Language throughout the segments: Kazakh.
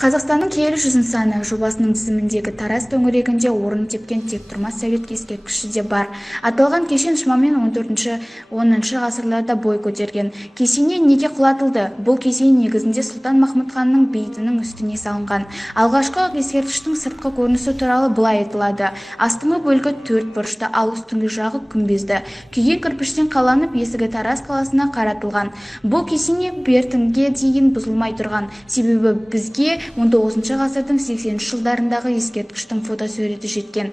Қазақстанның киелі жүз нысаны жобасының тізіміндегі Тараз төңірегінде орын тепкен тектұрмас сәулет ескерткіші де бар. Аталған кешен шамамен 14-10 ғасырларда бой көтерген. Кесене неге құлатылды? Бұл кесене негізінде Сұлтан Махмұт ханның бейітінің үстіне салынған. Алғашқы ескерткіштің сыртқы көрінісі туралы былай айтылады. Астыңғы бөлігі 4 бұрышты, ал үстіңгі жағы күмбезді. Күйген кірпіштен қаланып, есігі Тараз қаласына қаратылған. Бұл кесене бертінге дейін бұзылмай тұрған. Себебі бізге 19 ғасырдың 80 жылдарындағы ескерткіштің фотосуреті жеткен.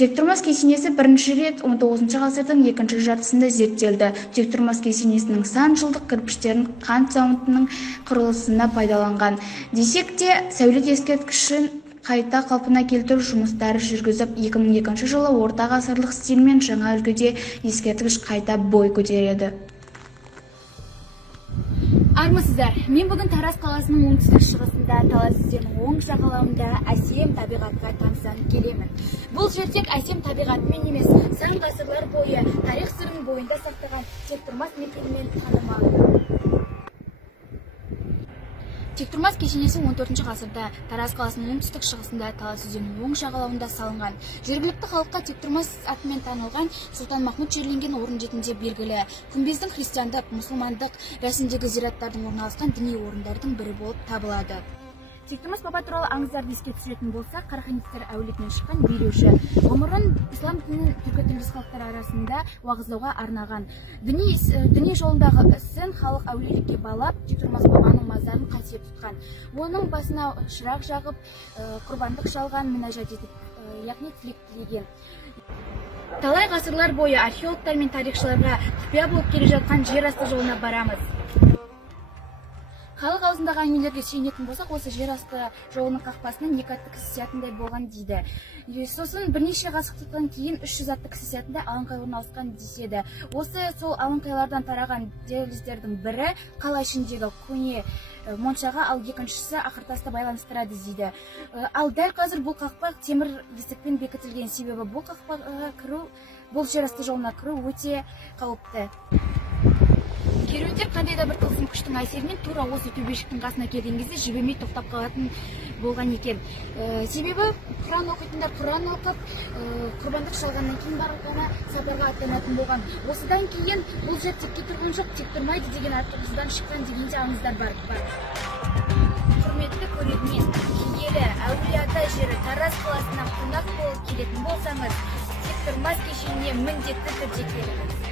Тектұрмас кесенесі бірінші рет 19 ғасырдың екінші жартысында зерттелді. Тектұрмас кесенесінің сан жылдық кірпіштерін қант зауытының құрылысына пайдаланған. Десек те, сәулет ескерткішін қайта қалпына келтіру жұмыстары жүргізіп, 2002 жылы орта ғасырлық стильмен жаңа үлгіде ескерткіш қайта бой көтереді. Армысыздар, мен бүгін Тараз қаласының оңтүстік шығысында Талас өзенінің оң жағалауында әсем табиғатқа тамсанып келемін. Бұл жер тек әсем табиғатымен емес, сан ғасырлар бойы тарих сырын бойында сақтаған тектұрмас мекенмен танымал. Тектұрмас кесенесі 14 ғасырда Тараз қаласының оңтүстік шығысында Талас өзенінің оң жағалауында салынған. Жергілікті халыққа тектұрмас атымен танылған Сұлтан Махмұт жерленген орын ретінде белгілі. Күмбездің христиандық, мұсылмандық рәсімдегі зираттардың орналасқан діни орындардың бірі болып табылады. Тектұрмас баба туралы аңыздарды еске түсіретін болсақ, Қараханидтер әулетінен шыққан билеуші. Ғұмырын ислам дінін түркітілдес халықтар арасында уағыздауға арнаған. Діни жолындағы ісін халық әулиелікке балап, Тектұрмас бабаның мазарын қасиет тұтқан. Оның басына шырақ жағып, құрбандық шалған, мінәжат етіп, яғни тілек тілеген. Талай ғасырлар бойы археологтар мен тарихшыларға құпия болып келе жатқан жер асты жолына барамыз. Халық аузындағы әңгімелерге сүйенетін болсақ, осы жер асты жолының қақпасынан 2 атты кісі сиятындай болған дейді. Сосын бірнеше ғасырлардан кейін 300 атты кісі сиятында алаңқай орналасқан деседі. Осы сол алаңқайлардан тараған дәліздердің бірі қала ішіндегі көне моншаға, ал екіншісі ақыртасты байланыстырады дейді. Ал дәл қазір бұл қақпа темір есікпен бекітілген, себебі бұл қақпаға кіру, бұл жер асты жолына кіру өте қауіпті. Керуендер қандай да бір тылсым күштің әсерімен тура осы төбешіктің қасына келген кезде жібермей тоқтап қалатын болған екен. Себебі Құран оқитындар Құран оқып, құрбандық шалғаннан кейін барғана сапарға аттанатын болған. Осыдан кейін бұл жер текке тұрған жоқ, тек тұрмайды деген артымыздан шыққан деген де аңыздар бар. Құрметті көрермен, киелі әулие-ата жері Тараз қаласына қонақ болып келетін болсаңыз, Тектұрмас кешеніне міндетті түрде келіңіз.